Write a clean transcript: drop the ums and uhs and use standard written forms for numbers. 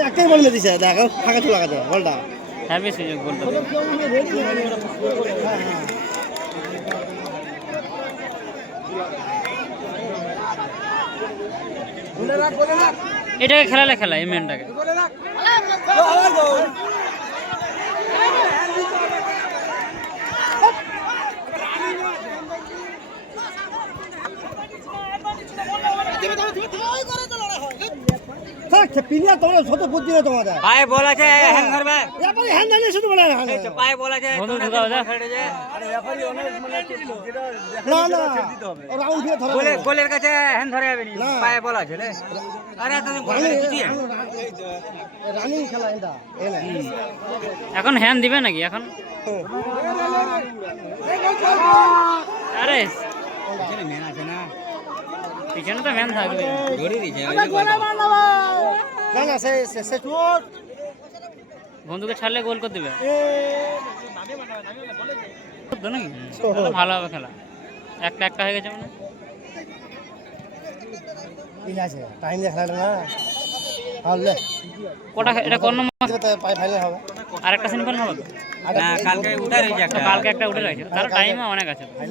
একটাই বল দিছে দেখো ফাঁকা চলে গেছে বলটা হ্যাভি সুযোগ বলতে এটাকে খেলালে খেলা এই মেনটাকে পিলিয়া তোমার ছোট বুদ্ধি না তোমাদের পায়ে বল আছে হ্যান্ড ধরবে এবারে হ্যান্ড ধরে শুধু বলে পায়ে বল আছে বন্ধু ঢুকাও যা আরে ব্যাপারই অনেক মানে যেটা না রাউন্ড দিয়ে ধরে গোলের কাছে হ্যান্ড ধরে যাবে না পায়ে বল আছে রে আরে তুমি গোলে কিছু রানিং খেলা এটা এনে এখন হ্যান্ড দিবে নাকি এখন আরে ম্যান আছে না পিছনে তো ম্যান থাকবে ধরে দিছে না না সে চোট বন্ধুকে ছাড়লে গোল করে দিবে নাকি ভালো হবে খেলা একটা হয়ে গেছে মানে ঠিক আছে টাইম দিয়ে খেলাটা না তাহলে কোটা এটা কোন নম্বর পাই ফাইনাল হবে আরেকটা সেমিফাইনাল হবে না কালকে উঠে রয়েছে একটা কালকে একটা উঠে রয়েছে তার টাইম অনেক আছে ভাই